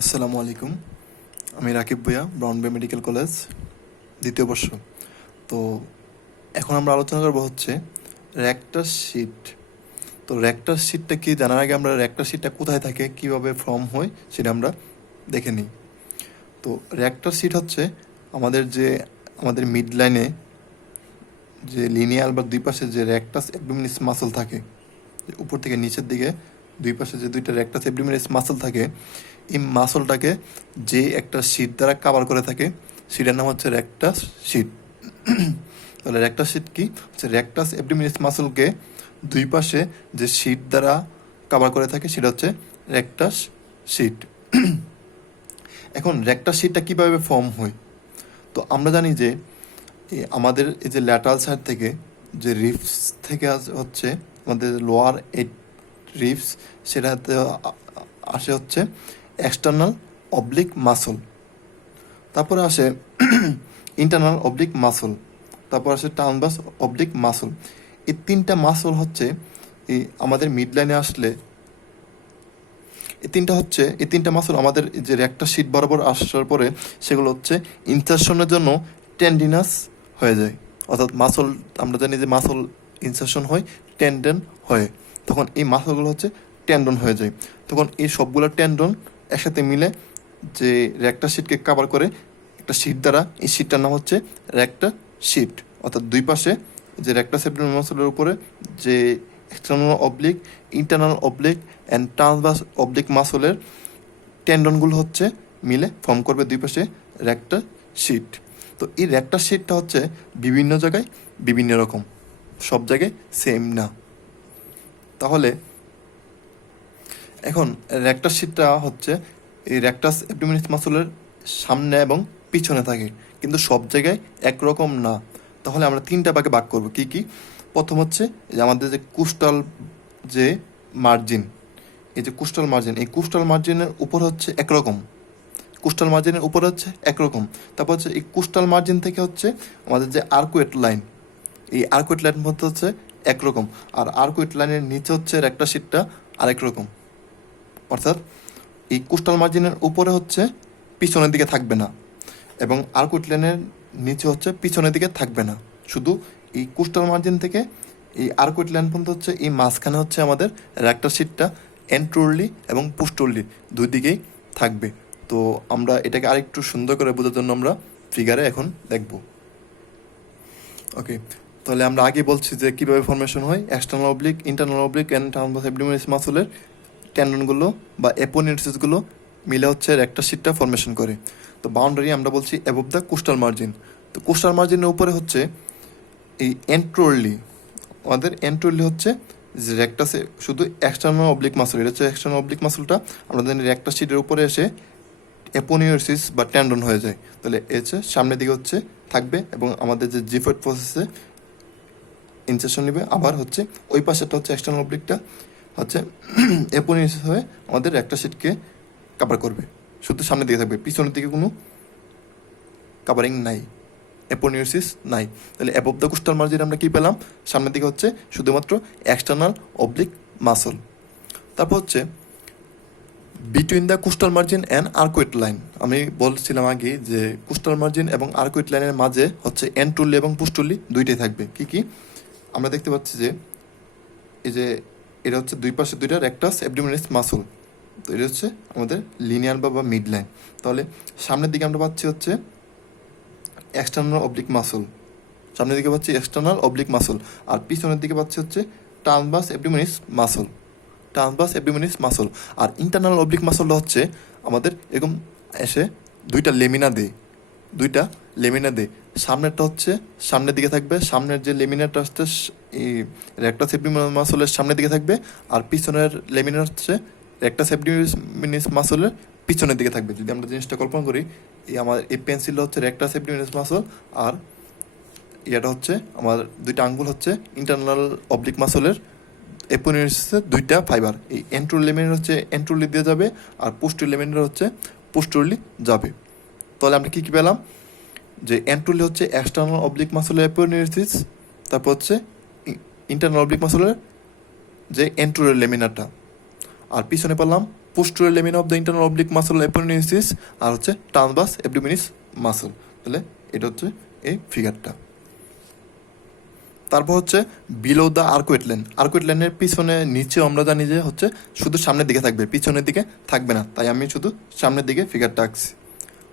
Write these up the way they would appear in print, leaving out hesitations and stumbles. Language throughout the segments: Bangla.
আসসালামু আলাইকুম। আমি রাকিব ভুঁইয়া, ব্রাউন বে মেডিকেল কলেজ, দ্বিতীয় বর্ষ। তো এখন আমরা আলোচনা করবো হচ্ছে র্যাক্টার শিট। তো র্যাক্টার শিটটা কি জানার আগে আমরা র্যাক্টার শিটটা কোথায় থাকে, কিভাবে ফর্ম হয় সেটা আমরা দেখে নিই। তো র্যাক্টার শিট হচ্ছে আমাদের মিড লাইনে যে লিনিয়ার বা দুই পাশে যে র্যাক্টাস অ্যাবডোমিনালিস মাসল থাকে, উপর থেকে নিচের দিকে দুই পাশে যে দুইটা র্যাক্টাস অ্যাবডোমিনালিস মাসল থাকে, এই মাসলটাকে যে একটা শিট দ্বারা কাভার করে থাকে সেটার নাম হচ্ছে র্যাক্টাস শিট। তাহলে র্যাক্টাস শিট কি হচ্ছে? র্যাক্টাস অ্যাবডোমিনালিস মাসলকে দুই পাশে যে শিট দ্বারা কাভার করে থাকে সেটা হচ্ছে র্যাক্টাস শিট। এখন র্যাক্টাস শিটটা কিভাবে ফর্ম হয়? তো আমরা জানি যে আমাদের এই যে ল্যাটারাল সাইড থেকে যে রিফস থেকে হচ্ছে আমাদের লোয়ার এইট রিফস, সেটাতে আসে হচ্ছে এক্সটার্নাল অবলিক মাসল, তারপরে আসে ইন্টারনাল অবলিক মাসল, তারপর আসে ট্রান্সভার্স অবলিক মাসল। এই তিনটা মাসল হচ্ছে এই আমাদের মিড লাইনে আসলে এই তিনটা মাসল আমাদের যে একটা শিট বরাবর আসার পরে সেগুলো হচ্ছে ইনসারশনের জন্য টেন্ডিনাস হয়ে যায়। অর্থাৎ মাসল, আমরা জানি যে মাসল ইনসারশন হয় টেন্ডন হয়ে, তখন এই মাসলগুলো হচ্ছে টেন্ডন হয়ে যায়। তখন এই সবগুলো টেন্ডন একসাথে মিলে যে র্যাক্টার শিটকে কাভার করে একটা শিট দ্বারা, এই শিটটার নাম হচ্ছে র্যাক্টার শিট। অর্থাৎ দুই পাশে যে র্যাক্টাস অ্যাবডোমিনাল মাসলের উপরে যে external oblique, internal oblique and transverse oblique মাসলের টেন্ডনগুলো হচ্ছে মিলে ফর্ম করবে দুই পাশে র্যাক্টার শিট। তো এই র্যাক্টার শিটটা হচ্ছে বিভিন্ন জায়গায় বিভিন্ন রকম, সব জায়গায় সেম না। তাহলে এখন র্যাক্টার শিটটা হচ্ছে এই র্যাক্টাস অ্যাবডোমিনালিস মাসলের সামনে এবং পিছনে থাকে, কিন্তু সব জায়গায় একরকম না। তাহলে আমরা তিনটা ভাগে ভাগ করব। কি কি? প্রথম হচ্ছে যে আমাদের যে কোস্টাল যে মার্জিন, এই যে কোস্টাল মার্জিন, এই কোস্টাল মার্জিনের উপর হচ্ছে একরকম, কোস্টাল মার্জিনের উপরে হচ্ছে একরকম। তারপর হচ্ছে এই কোস্টাল মার্জিন থেকে হচ্ছে আমাদের যে আর্কুয়েট লাইন, এই আর্কুয়েট লাইন মধ্যে হচ্ছে একরকম, আর আর্কুয়েট লাইনের নিচে হচ্ছে র্যাক্টার শিটটা আরেক রকম। অর্থাৎ এই কোস্টাল মার্জিনের উপরে হচ্ছে পিছনের দিকে থাকবে না, এবং আর্কুয়েট লাইনের নিচে হচ্ছে পিছনের দিকে থাকবে না। শুধু এই কোস্টাল মার্জিন থেকে এই আর্কুয়েট লাইন পর্যন্ত হচ্ছে এই মাঝখানে হচ্ছে আমাদের র্যাক্টার শিটটা এন্ট্রোরলি এবং পোস্টোরলি দুই দিকেই থাকবে। তো আমরা এটাকে আরেকটু সুন্দর করে বোঝার জন্য আমরা ফিগারে এখন দেখব। ওকে, তাহলে আমরা আগে বলছি যে কীভাবে ফর্মেশন হয়। External oblique, internal oblique and transverse abdominalis মাসলের টেন্ডনগুলো বা অ্যাপোনেউরিসিসগুলো মিলে হচ্ছে র্যাক্টার শিটটা ফর্মেশন করে। তো বাউন্ডারি আমরা বলছি অ্যাবভ দ্য কোস্টাল মার্জিন। তো কোস্টাল মার্জিনের উপরে হচ্ছে এই এন্ট্রোরলি, আমাদের এন্ট্রোরলি হচ্ছে যে র্যাক্টাসে শুধু এক্সটার্নাল অবলিক মাসল, এটা হচ্ছে এক্সটার্নাল অবলিক মাসলটা আমাদের র্যাক্টার শিটের উপরে এসে অ্যাপোনিওসিস বা ট্যান্ডন হয়ে যায়। তাহলে হচ্ছে সামনের দিকে হচ্ছে থাকবে এবং আমাদের যে জিফয়েড প্রসেসে ইনসেশন নেবে। আবার হচ্ছে ওই পাশেটা হচ্ছে এক্সটার্নাল অবলিকটা হচ্ছে অ্যাপোনিওসিস হয়ে আমাদের র্যাক্টার শিটকে কাভার করবে, শুধু সামনের দিকে থাকবে, পিছনের দিকে কোনো কাভারিং নাই, অ্যাপোনিওসিস নাই। তাহলে অ্যাবভ দ্য কোস্টাল মার্জিন আমরা কী পেলাম? সামনের দিকে হচ্ছে শুধুমাত্র এক্সটার্নাল অবলিক মাসল। তারপর হচ্ছে between the coastal margin and arcuate line. আমি বলছিলাম আগে যে কোস্টাল মার্জিন এবং আর্কুয়েট লাইনের মাঝে হচ্ছে এন্ট্রোরলি এবং পোস্টোরলি দুইটাই থাকবে। কি কি? আমরা দেখতে পাচ্ছি যে এই যে এটা হচ্ছে দুই পাশে দুইটা র্যাক্টাস অ্যাবডোমিনালিস মাসল। তো এটা হচ্ছে আমাদের লিনিয়ার বা মিড লাইন। তাহলে সামনের দিকে আমরা পাচ্ছি হচ্ছে এক্সটার্নাল অবলিক মাসল, সামনের দিকে পাচ্ছি এক্সটার্নাল অবলিক মাসল, আর পিছনের দিকে পাচ্ছি হচ্ছে ট্রান্সভার্স অ্যাবডোমিনালিস মাসল, ট্রান্সভার্স অ্যাবডোমিনালিস মাসল। আর ইন্টারনাল অবলিক মাসলটা হচ্ছে আমাদের এরকম এসে দুইটা লেমিনা দেয়। সামনেরটা হচ্ছে সামনের দিকে থাকবে, সামনের যে লেমিনারটা হচ্ছে এই র্যাক্টাস অ্যাবডোমিনাল মাসলের সামনের দিকে থাকবে, আর পিছনের লেমিনার হচ্ছে র্যাক্টাস অ্যাবডোমিনালিস মাসলের পিছনের দিকে থাকবে। যদি আমরা জিনিসটা কল্পনা করি, আমার এই পেন্সিলটা হচ্ছে র্যাক্টাস অ্যাবডোমিনালিস মাসল, আর এটা হচ্ছে আমার দুইটা আঙ্গুল হচ্ছে ইন্টারনাল অবলিক মাসলের অ্যাপোনিউরিসিসের দুইটা ফাইবার। এই এন্ট্রোর লেমিনার হচ্ছে এন্ট্রোরলি দিয়ে যাবে, আর পোস্টোর লেমিনার হচ্ছে পোস্টোরলি যাবে। তাহলে আমরা কী কী পেলাম? যে এন্ট্রোরলি হচ্ছে এক্সটার্নাল অবলিক মাসলের অ্যাপোনিউরিসিস, তারপর হচ্ছে ইন্টারনাল অবলিক মাসলের যে এন্ট্রোরের লেমিনারটা, আর পিছনে পেলাম posterior lamina of the internal oblique muscle aponeurosis আর হচ্ছে ট্রান্সভার্স অ্যাবডোমিনিস মাসল। তাহলে এটা হচ্ছে এই ফিগারটা। তারপর হচ্ছে below the arcuate line. Arcuate লাইনের পিছনে নিচে আমরা জানি যে হচ্ছে শুধু সামনের দিকে থাকবে, পিছনের দিকে থাকবে না, তাই আমি শুধু সামনের দিকে ফিগারটা আঁকছি।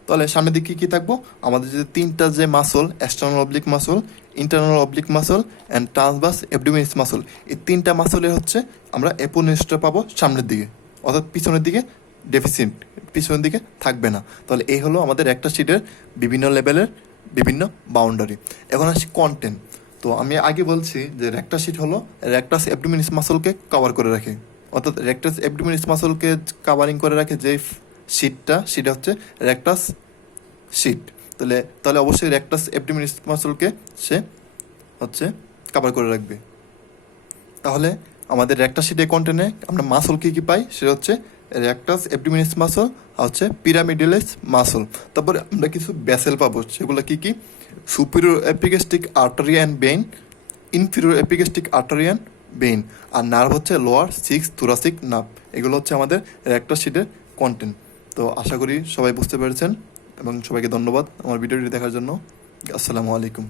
তাহলে সামনের দিকে কী থাকবো, আমাদের যে তিনটা যে muscle, external oblique muscle, internal oblique muscle and transverse abdominis muscle, এই তিনটা মাসলে হচ্ছে আমরা অ্যাপোনেসটা পাবো সামনের দিকে, অর্থাৎ পিছনের দিকে ডেফিসিট, পিছনের দিকে থাকবে না। তাহলে এই হলো আমাদের একটা শিটের বিভিন্ন লেভেলের বিভিন্ন বাউন্ডারি। এখন আসি কন্টেন্ট। তো আমি আগে বলছি যে রেক্টাস শিট হলো রেক্টাস অ্যাবডোমিনিস মাসলকে কভার করে রাখে, অর্থাৎ রেক্টাস অ্যাবডোমিনিস মাসলকে কাভারিং করে রাখে যে শিটটা, সেটা হচ্ছে রেক্টাস শিট। তাহলে অবশ্যই রেক্টাস অ্যাবডোমিনিস মাসলকে সে হচ্ছে কভার করে রাখবে। তাহলে আমাদের রেক্টাস শিটের কন্টেন্টে আমরা মাসল কী কী পাই, সেটা হচ্ছে রেক্টাস অ্যাবডোমিনিস মাসল আর হচ্ছে পিরামিডালিস মাসল। তারপরে আমরা কিছু ব্যাসেল পাবো, সেগুলো কী কী, superior epigastric artery and vein, inferior epigastric artery and vein, আর নার্ভ হচ্ছে লোয়ার 6 থোরাসিক নার্ভ। এগুলো হচ্ছে আমাদের রেক্টাস শিটের কন্টেন্ট। তো আশা করি সবাই বুঝতে পেরেছেন এবং সবাইকে ধন্যবাদ আমার ভিডিওটি দেখার জন্য। আসসালামু আলাইকুম।